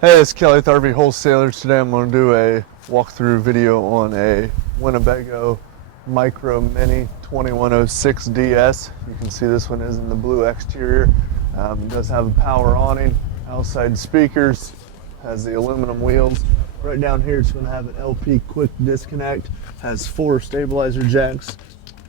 Hey, it's Kelly with RV Wholesalers. Today I'm going to do a walkthrough video on a Winnebago Micro Minnie 2106DS. You can see this one is in the blue exterior. It does have a power awning, outside speakers, has the aluminum wheels. Right down here it's going to have an LP quick disconnect, has 4 stabilizer jacks,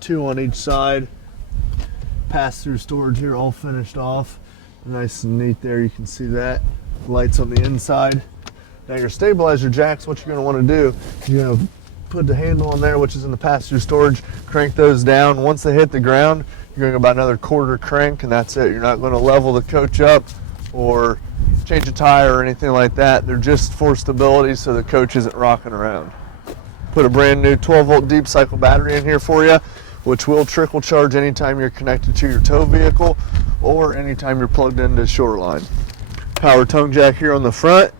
2 on each side. Pass-through storage here all finished off. Nice and neat there, you can see that. Lights on the inside. Now your stabilizer jacks, what you're going to want to do, you're going to put the handle on there, which is in the pass-through storage, crank those down. Once they hit the ground, you're going to go about another quarter crank, and that's it. You're not going to level the coach up or change a tire or anything like that. They're just for stability so the coach isn't rocking around. Put a brand new 12-volt deep cycle battery in here for you, which will trickle charge anytime you're connected to your tow vehicle or anytime you're plugged into Shoreline. Power tongue jack here on the front,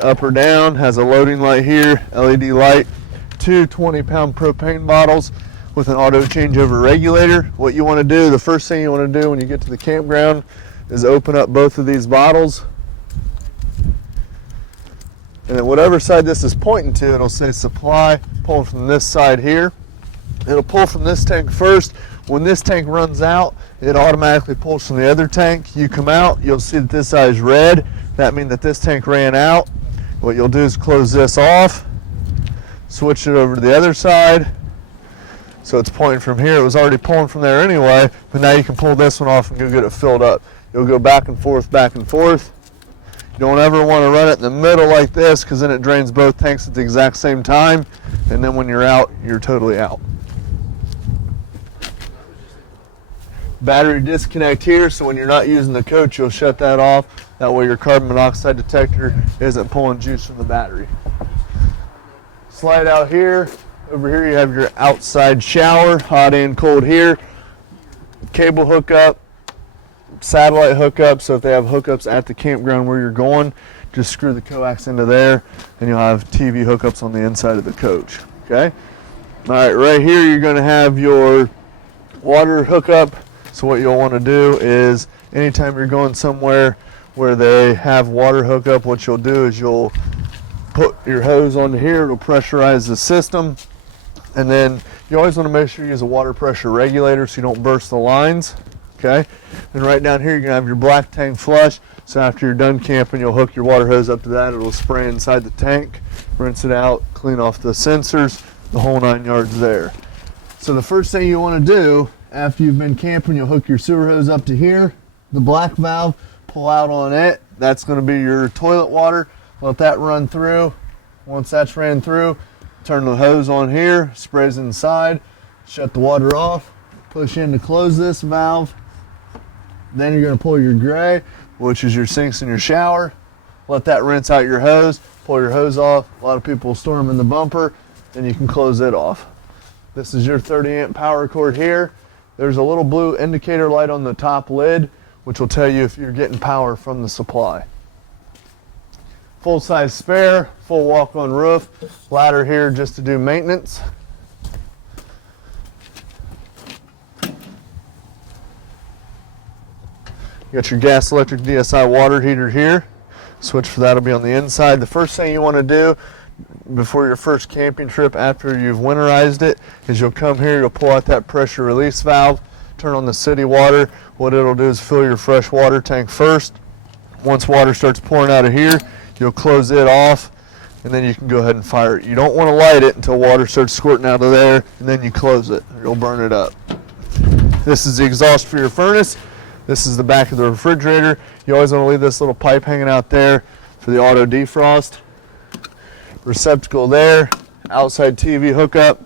up or down, has a loading light here, LED light, 2 20-pound propane bottles with an auto changeover regulator. What you want to do, the first thing you want to do when you get to the campground is open up both of these bottles, and then whatever side this is pointing to, it'll say supply, pulling from this side here. It'll pull from this tank first. When this tank runs out, it automatically pulls from the other tank. You come out, you'll see that this side is red. That means that this tank ran out. What you'll do is close this off, switch it over to the other side. So it's pointing from here. It was already pulling from there anyway, but now you can pull this one off and go get it filled up. You'll go back and forth, back and forth. You don't ever want to run it in the middle like this, because then it drains both tanks at the exact same time, and then when you're out, you're totally out. Battery disconnect here, so when you're not using the coach, you'll shut that off. That way your carbon monoxide detector isn't pulling juice from the battery. Slide out here. Over here you have your outside shower, hot and cold here. Cable hookup, satellite hookup, so if they have hookups at the campground where you're going, just screw the coax into there and you'll have TV hookups on the inside of the coach. Okay? Alright, right here you're going to have your water hookup. So what you'll want to do is anytime you're going somewhere where they have water hookup, what you'll do is you'll put your hose on here, it'll pressurize the system, and then you always want to make sure you use a water pressure regulator so you don't burst the lines. Okay, and right down here you're going to have your black tank flush, so after you're done camping you'll hook your water hose up to that, it'll spray inside the tank, rinse it out, clean off the sensors, the whole 9 yards there. So the first thing you want to do after you've been camping, you'll hook your sewer hose up to here, the black valve, pull out on it. That's going to be your toilet water. Let that run through. Once that's ran through, turn the hose on here, sprays inside, shut the water off, push in to close this valve. Then you're going to pull your gray, which is your sinks in your shower. Let that rinse out your hose, pull your hose off. A lot of people store them in the bumper, and you can close it off. This is your 30 amp power cord here. There's a little blue indicator light on the top lid, which will tell you if you're getting power from the supply. Full size spare, full walk on roof, ladder here just to do maintenance. You got your gas electric DSI water heater here. Switch for that will be on the inside. The first thing you want to do before your first camping trip after you've winterized it is you'll come here, you'll pull out that pressure release valve, turn on the city water. What it'll do is fill your fresh water tank first. Once water starts pouring out of here, you'll close it off, and then you can go ahead and fire it. You don't want to light it until water starts squirting out of there, and then you close it, or you'll burn it up. This is the exhaust for your furnace. This is the back of the refrigerator. You always want to leave this little pipe hanging out there for the auto defrost. Receptacle there, outside TV hookup.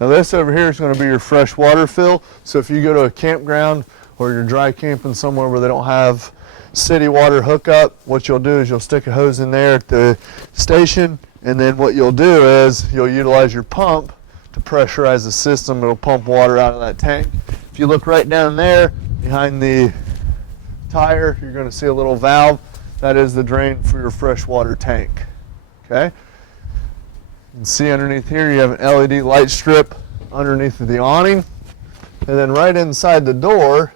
Now this over here is going to be your fresh water fill. So if you go to a campground or you're dry camping somewhere where they don't have city water hookup, what you'll do is you'll stick a hose in there at the station, and then what you'll do is you'll utilize your pump to pressurize the system. It'll pump water out of that tank. If you look right down there behind the tire, you're going to see a little valve. That is the drain for your fresh water tank. Okay? You can see underneath here you have an LED light strip underneath the awning, and then right inside the door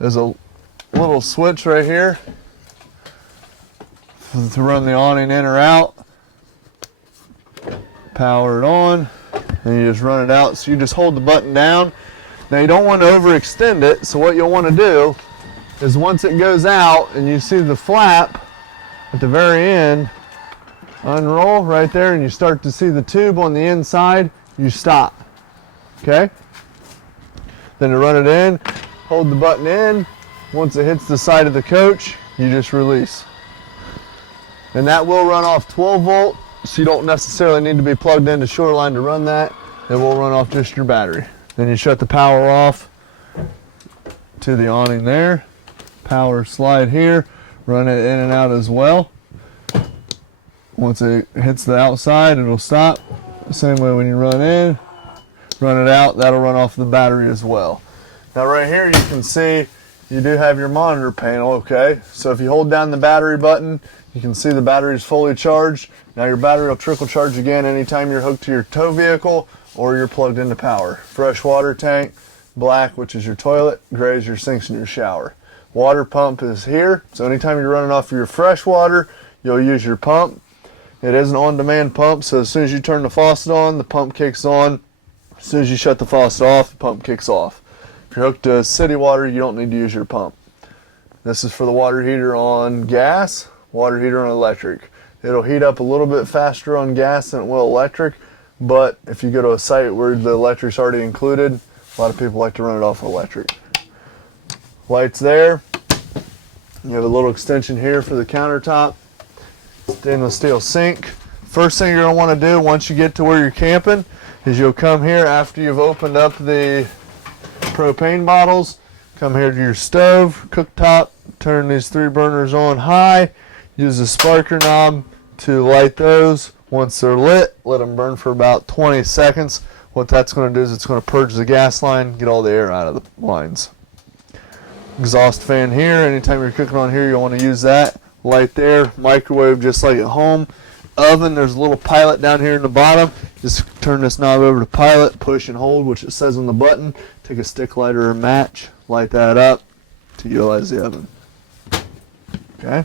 there's a little switch right here. to run the awning in or out. Power it on, and you just run it out. So you just hold the button down. Now you don't want to overextend it, so what you'll want to do is once it goes out and you see the flap at the very end, unroll right there and you start to see the tube on the inside, you stop. Okay? Then to run it in, hold the button in. Once it hits the side of the coach, you just release. And that will run off 12 volt, so you don't necessarily need to be plugged into Shoreline to run that. It will run off just your battery. Then you shut the power off to the awning there. Power slide here, run it in and out as well. Once it hits the outside, it'll stop. Same way when you run in, run it out, that'll run off the battery as well. Now right here you can see you do have your monitor panel, okay? So if you hold down the battery button, you can see the battery is fully charged. Now your battery will trickle charge again anytime you're hooked to your tow vehicle or you're plugged into power. Fresh water tank, black, which is your toilet, gray is your sinks and your shower. Water pump is here, so anytime you're running off your fresh water, you'll use your pump. It is an on-demand pump, so as soon as you turn the faucet on, the pump kicks on. As soon as you shut the faucet off, the pump kicks off. If you're hooked to city water, you don't need to use your pump. This is for the water heater on gas, water heater on electric. It'll heat up a little bit faster on gas than it will electric, but if you go to a site where the electric's already included, a lot of people like to run it off electric. Lights there. You have a little extension here for the countertop. Stainless steel sink. First thing you're going to want to do once you get to where you're camping is you'll come here after you've opened up the propane bottles. Come here to your stove, cooktop, turn these 3 burners on high. Use the sparker knob to light those. Once they're lit, let them burn for about 20 seconds. What that's going to do is it's going to purge the gas line, get all the air out of the lines. Exhaust fan here. Anytime you're cooking on here, you'll want to use that. Light there. Microwave just like at home. Oven, there's a little pilot down here in the bottom. Just turn this knob over to pilot, push and hold, which it says on the button. Take a stick lighter or match, light that up to utilize the oven. Okay.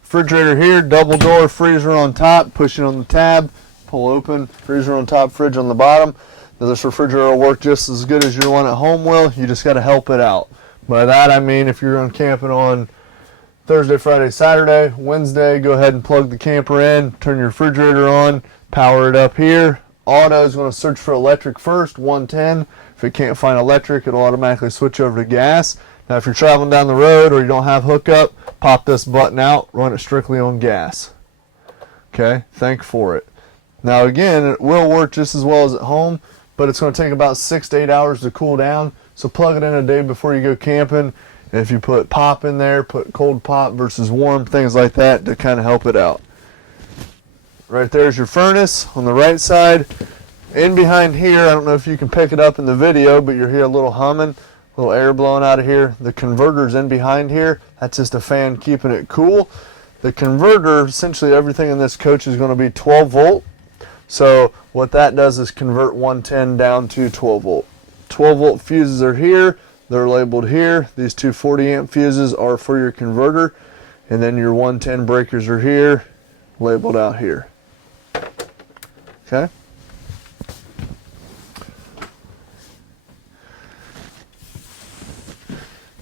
Refrigerator here, double door, freezer on top, push it on the tab, pull open, freezer on top, fridge on the bottom. Now this refrigerator will work just as good as your one at home will, you just got to help it out. By that I mean if you're going camping on Thursday, Friday, Saturday, Wednesday, go ahead and plug the camper in, turn your refrigerator on, power it up here. Auto is going to search for electric first, 110. If it can't find electric, it'll automatically switch over to gas. Now if you're traveling down the road or you don't have hookup, pop this button out, run it strictly on gas. Okay, thank for it. Now again, it will work just as well as at home, but it's going to take about 6 to 8 hours to cool down. So plug it in a day before you go camping. And if you put pop in there, put cold pop versus warm, things like that to kind of help it out. Right there's your furnace on the right side. In behind here, I don't know if you can pick it up in the video, but you'll hear a little humming. A little air blowing out of here. The converter's in behind here. That's just a fan keeping it cool. The converter, essentially everything in this coach is going to be 12 volt. So what that does is convert 110 down to 12 volt. 12 volt fuses are here. They're labeled here. These two 40 amp fuses are for your converter. And then your 110 breakers are here, labeled out here. Okay?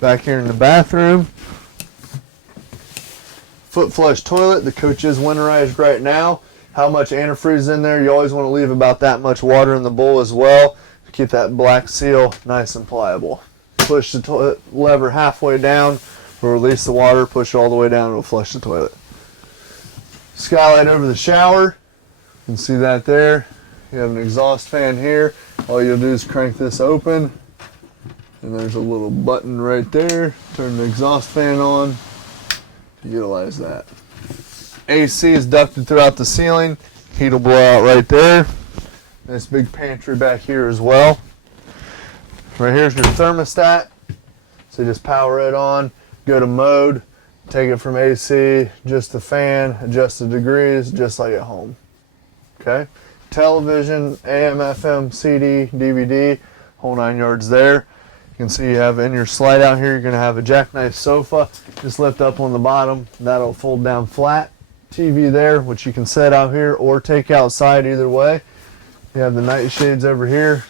Back here in the bathroom, foot flush toilet. The coach is winterized right now. How much antifreeze is in there? You always want to leave about that much water in the bowl as well to keep that black seal nice and pliable. Push the toilet lever halfway down, will release the water. Push it all the way down, it'll flush the toilet. Skylight over the shower. You can see that there. You have an exhaust fan here. All you'll do is crank this open. And there's a little button right there. Turn the exhaust fan on to utilize that. AC is ducted throughout the ceiling. Heat will blow out right there. This big pantry back here as well. Right here's your thermostat. So just power it on, go to mode, take it from AC, just the fan, adjust the degrees, just like at home. Okay? Television, AM, FM, CD, DVD, whole 9 yards there. You can see you have in your slide out here, you're going to have a jackknife sofa. Just lift up on the bottom. That'll fold down flat. TV there, which you can set out here or take outside, either way. You have the night shades over here.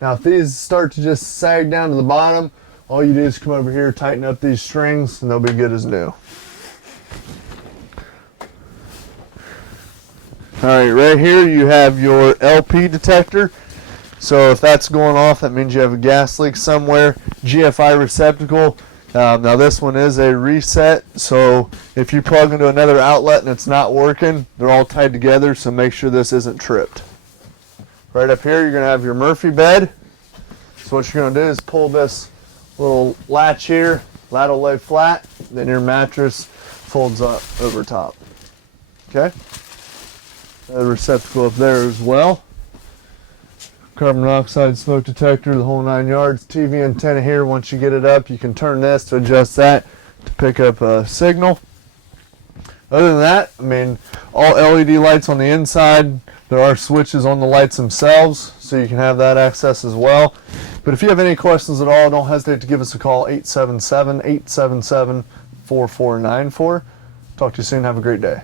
Now if these start to just sag down to the bottom, all you do is come over here, tighten up these strings, and they'll be good as new. Alright, right here you have your LP detector. So if that's going off, that means you have a gas leak somewhere. GFI receptacle. Now this one is a reset, so if you plug into another outlet and it's not working, they're all tied together, so make sure this isn't tripped. Right up here you're going to have your Murphy bed. So what you're going to do is pull this little latch here, that'll lay flat, then your mattress folds up over top. Okay? A receptacle up there as well. Carbon monoxide smoke detector, the whole 9 yards. TV antenna here. Once you get it up, you can turn this to adjust that to pick up a signal. Other than that, I mean, all LED lights on the inside. There are switches on the lights themselves, so you can have that access as well. But if you have any questions at all, don't hesitate to give us a call, 877-877-4494. Talk to you soon. Have a great day.